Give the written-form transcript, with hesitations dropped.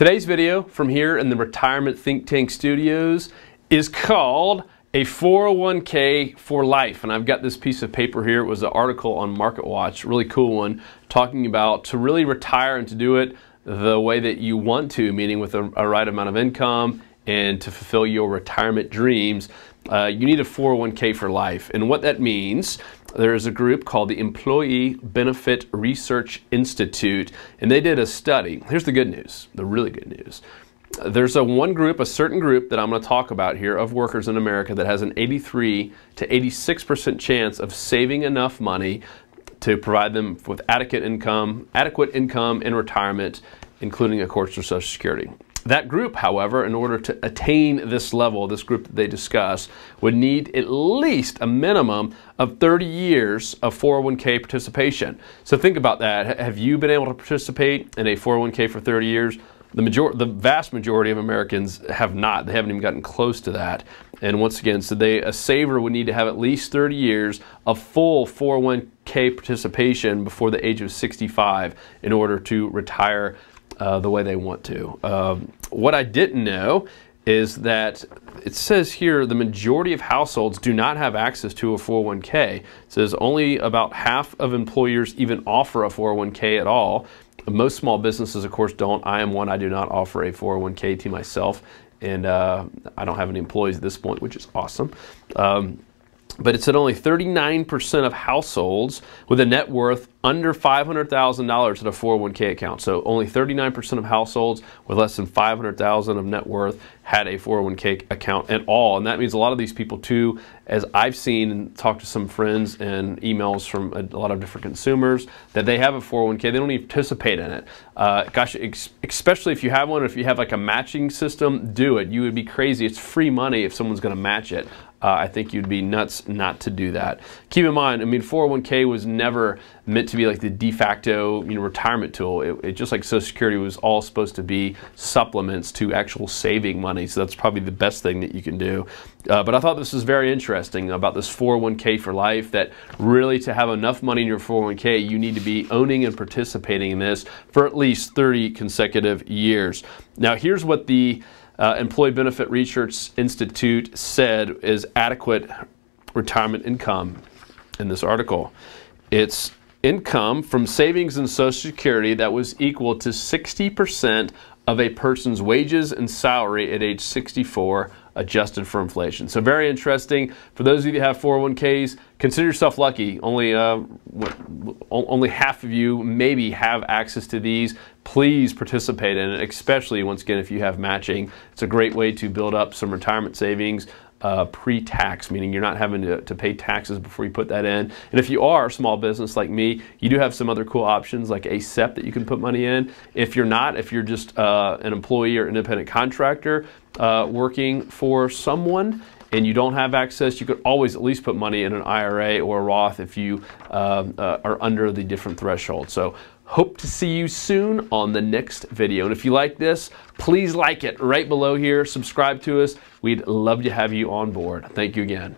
Today's video from here in the Retirement Think Tank Studios is called a 401k for life. And I've got this piece of paper here. It was an article on MarketWatch, really cool one, talking about to really retire and to do it the way that you want to, meaning with a right amount of income and to fulfill your retirement dreams. You need a 401k for life. And what that means, there is a group called the Employee Benefit Research Institute, and they did a study. Here's the good news, the really good news. There's a certain group that I'm going to talk about here of workers in America that has an 83 to 86% chance of saving enough money to provide them with adequate income in retirement, including, of course, their Social Security. That group, however, in order to attain this level, this group that they discuss, would need at least a minimum of 30 years of 401k participation. So think about that. Have you been able to participate in a 401k for 30 years? The vast majority of Americans have not. They haven't even gotten close to that. And once again, so a saver would need to have at least 30 years of full 401k participation before the age of 65 in order to retire the way they want to. What I didn't know is that it says here the majority of households do not have access to a 401k. It says only about half of employers even offer a 401k at all. Most small businesses, of course, don't. I am one. I do not offer a 401k to myself, and I don't have any employees at this point, which is awesome. But it said only 39% of households with a net worth under $500,000 had a 401k account. So only 39% of households with less than $500,000 of net worth had a 401k account at all. And that means a lot of these people too, as I've seen and talked to some friends and emails from a lot of different consumers, that they have a 401k, they don't even participate in it. Gosh, especially if you have one, if you have like a matching system, do it. You would be crazy. It's free money if someone's going to match it. I think you'd be nuts not to do that. Keep in mind, I mean, 401k was never meant to be like the de facto, retirement tool. It just like Social Security was all supposed to be supplements to actual saving money. So that's probably the best thing that you can do. But I thought this was very interesting about this 401k for life, that really to have enough money in your 401k, you need to be owning and participating in this for at least 30 consecutive years. Now, here's what the Employee Benefit Research Institute said is adequate retirement income in this article. It's income from savings and Social Security that was equal to 60% of a person's wages and salary at age 64, adjusted for inflation. So very interesting. For those of you that have 401ks, consider yourself lucky. Only half of you maybe have access to these. Please participate in it, especially once again if you have matching. It's a great way to build up some retirement savings pre-tax, meaning you're not having to pay taxes before you put that in. And if you are a small business like me, you do have some other cool options like a SEP that you can put money in. If you're not, if you're just an employee or independent contractor working for someone and you don't have access, you could always at least put money in an IRA or a Roth if you are under the different thresholds. So hope to see you soon on the next video. And if you like this, please like it right below here. Subscribe to us. We'd love to have you on board. Thank you again.